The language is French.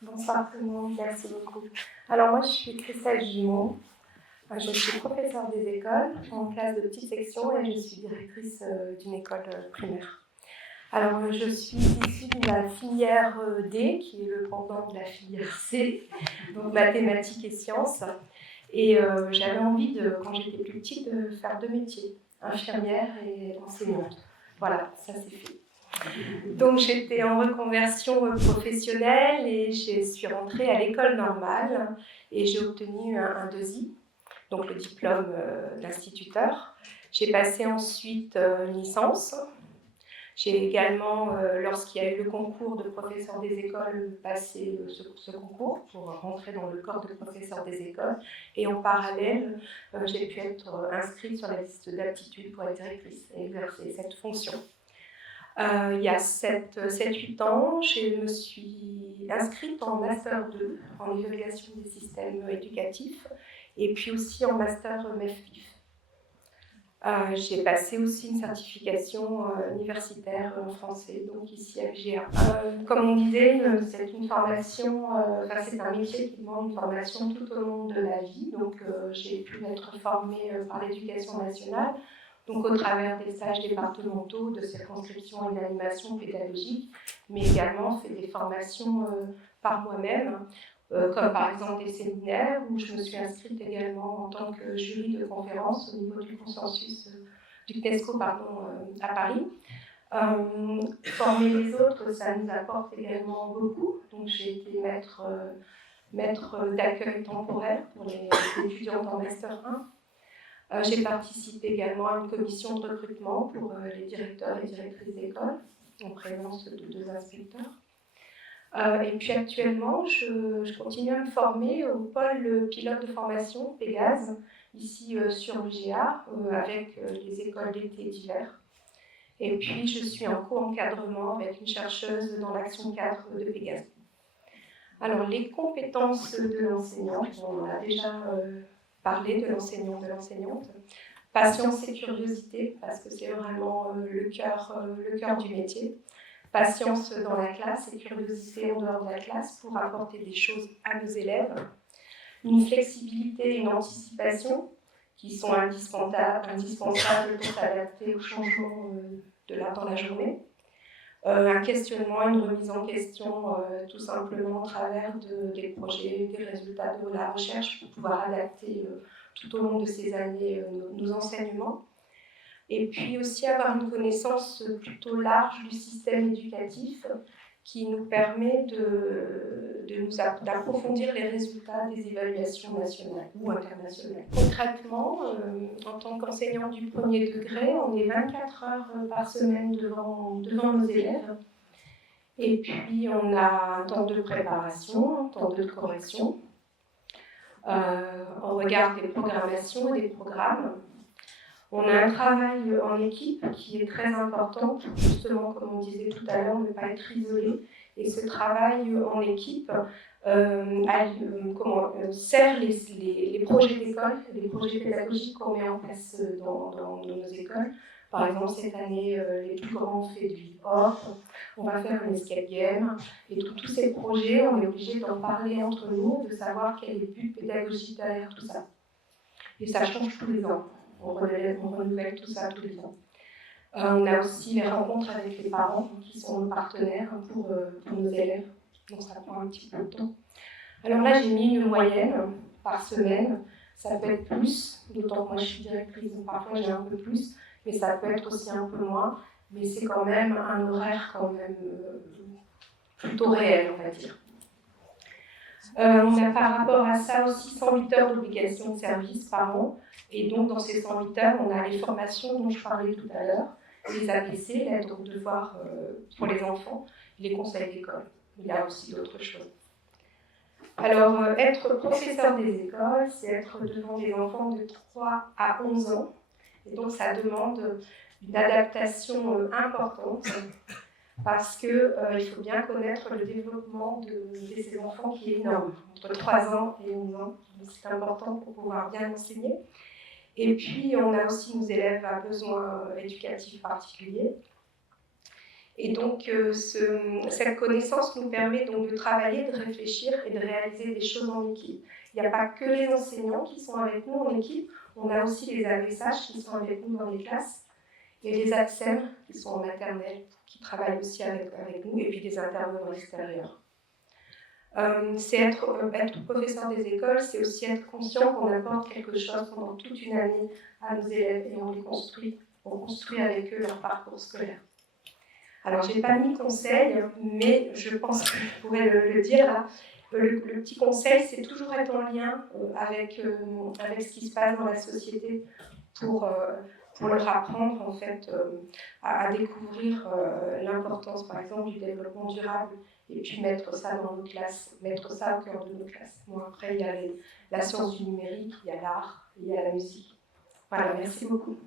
Bonsoir tout le monde, merci beaucoup. Alors moi je suis Christelle Gimon, je suis professeure des écoles en classe de petite section et je suis directrice d'une école primaire. Alors je suis issue de la filière D qui est le pendant de la filière C, donc mathématiques et sciences. Et j'avais envie, quand j'étais plus petite, de faire deux métiers, infirmière et enseignante. Voilà, ça c'est fait. Donc j'étais en reconversion professionnelle et je suis rentrée à l'école normale et j'ai obtenu un 2I, donc le diplôme d'instituteur. J'ai passé ensuite une licence. J'ai également, lorsqu'il y a eu le concours de professeur des écoles, passé ce concours pour rentrer dans le corps de professeur des écoles. Et en parallèle, j'ai pu être inscrite sur la liste d'aptitude pour être directrice et exercer cette fonction. Il y a 7-8 ans, je me suis inscrite en Master 2, en évaluation des systèmes éducatifs, et puis aussi en Master MEF-PIF. J'ai passé aussi une certification universitaire en français, donc ici à FGA. Comme on disait, c'est une formation, c'est un métier qui demande une formation tout au long de la vie, donc j'ai pu être formée par l'éducation nationale, donc au travers des stages départementaux de circonscription et d'animation pédagogique, mais également fait des formations par moi-même, comme par exemple des séminaires où je me suis inscrite également en tant que jury de conférence au niveau du consensus du CNESCO à Paris. Former les autres, ça nous apporte également beaucoup. Donc j'ai été maître d'accueil temporaire pour les étudiants en Master 1. J'ai participé également à une commission de recrutement pour les directeurs et directrices d'école, en présence de 2 inspecteurs. Et puis actuellement, je continue à me former au pôle pilote de formation Pégase, ici sur l'UGA, avec les écoles d'été et d'hiver. Et puis je suis en co-encadrement avec une chercheuse dans l'action cadre de Pégase. Alors les compétences de l'enseignant, on a déjà parlé de l'enseignant, de l'enseignante. Patience et curiosité, parce que c'est vraiment le cœur du métier. Patience dans la classe et curiosité en dehors de la classe pour apporter des choses à nos élèves. Une flexibilité et une anticipation qui sont indispensables pour s'adapter aux changements dans la journée. Un questionnement, une remise en question, tout simplement à travers des projets, des résultats de la recherche pour pouvoir adapter tout au long de ces années nos enseignements. Et puis aussi avoir une connaissance plutôt large du système éducatif qui nous permet d'approfondir les résultats des évaluations nationales ou internationales. Concrètement, en tant qu'enseignant du premier degré, on est 24 heures par semaine devant nos élèves. Et puis on a un temps de préparation, un temps de correction. On regarde des programmations et des programmes. On a un travail en équipe qui est très important, justement, comme on disait tout à l'heure, ne pas être isolé. Et ce travail en équipe sert les projets d'école, les projets pédagogiques qu'on met en place dans nos écoles. Par exemple, cette année, les plus grands ont fait du hip-hop, on va faire un escape game. Et tous ces projets, on est obligé d'en parler entre nous, de savoir quel est le but pédagogique derrière tout ça. Et ça change tous les ans. On renouvelle tout ça tous les ans. On a aussi les rencontres avec les parents qui sont nos partenaires pour nos élèves. Donc ça prend un petit peu de temps. Alors là, j'ai mis une moyenne par semaine. Ça peut être plus, d'autant que moi je suis directrice, donc parfois j'ai un peu plus, mais ça peut être aussi un peu moins. Mais c'est quand même un horaire plutôt réel, on va dire. On a par rapport à ça aussi 108 heures d'obligation de service par an. Et donc, dans ces 108 heures, on a les formations dont je parlais tout à l'heure, les APC, l'aide aux devoirs pour les enfants, les conseils d'école. Il y a aussi d'autres choses. Alors, être professeur des écoles, c'est être devant des enfants de 3 à 11 ans. Et donc, ça demande une adaptation importante. Parce qu'il faut bien connaître le développement de ces enfants qui est énorme, entre 3 ans et 11 ans. Donc c'est important pour pouvoir bien enseigner. Et puis on a aussi nos élèves à besoins éducatifs particuliers. Et donc, cette connaissance nous permet donc de travailler, de réfléchir et de réaliser des choses en équipe. Il n'y a pas que les enseignants qui sont avec nous en équipe, on a aussi les AESH qui sont avec nous dans les classes, et les ATSEM qui sont en maternelle, qui travaillent aussi avec nous, et puis des intervenants extérieurs. C'est être professeur des écoles, c'est aussi être conscient qu'on apporte quelque chose pendant toute une année à nos élèves et on construit avec eux leur parcours scolaire. Alors, je n'ai pas mis conseil, mais je pense que je pourrais le dire là. Le petit conseil, c'est toujours être en lien avec ce qui se passe dans la société pour leur apprendre en fait, à découvrir l'importance, par exemple, du développement durable et puis mettre ça dans nos classes, mettre ça au cœur de nos classes. Bon, après, il y a la science du numérique, il y a l'art, il y a la musique. Voilà, merci beaucoup.